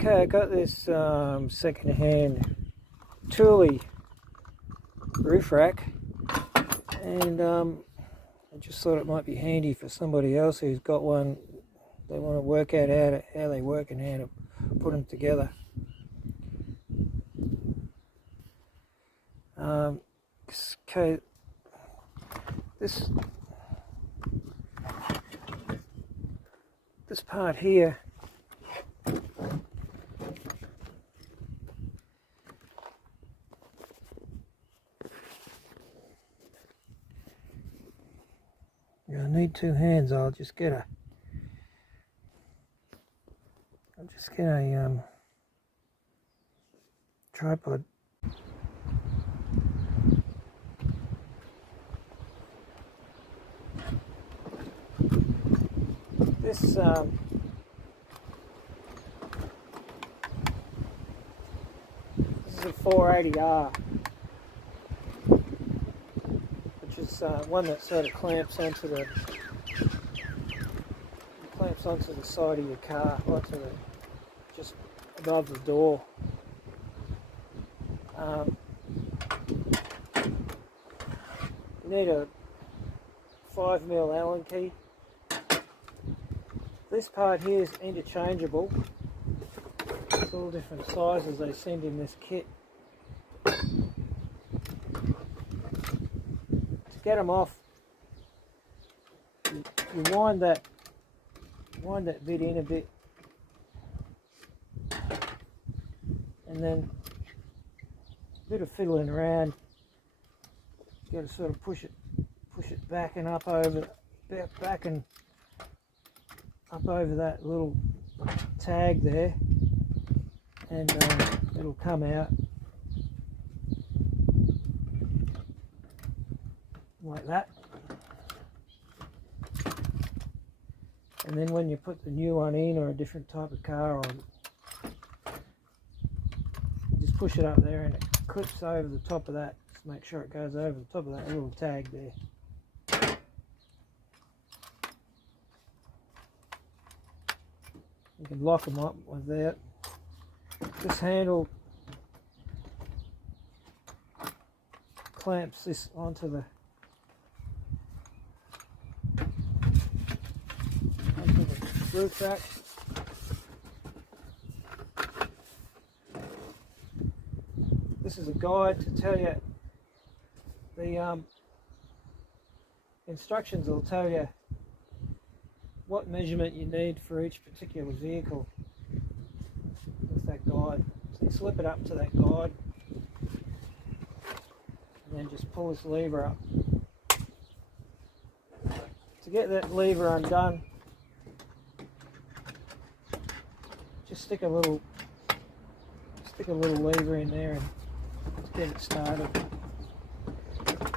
Okay, I got this second-hand Thule roof rack, and I just thought it might be handy for somebody else who's got one. They want to work out how they work and how to put them together. Okay, this part here I need two hands. I'll just get a tripod. This is a 480R, which is one that sort of clamps onto the side of your car, just above the door. You need a 5mm Allen key. This part here is interchangeable. It's all different sizes they send in this kit. To get them off, you wind that bit in a bit, and then a bit of fiddling around. You got to sort of push it back and up over that little tag there, and it'll come out like that. And then when you put the new one in, or a different type of car on, just push it up there and it clips over the top of that. Just make sure it goes over the top of that little tag there. You can lock them up with that. This handle clamps this onto the roof rack. This is a guide to tell you the instructions will tell you what measurement you need for each particular vehicle with that guide. So you slip it up to that guide and then just pull this lever up. To get that lever undone, just stick a little lever in there and to get it started.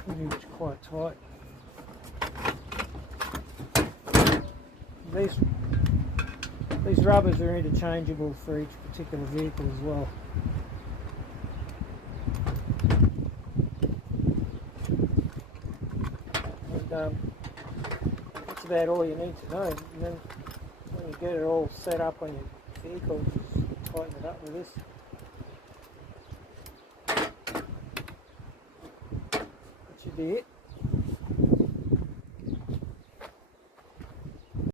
It's quite tight. These rubbers are interchangeable for each particular vehicle as well. And that's about all you need to know. And then when you get it all set up on your vehicle, just tighten it up with this. That should be it.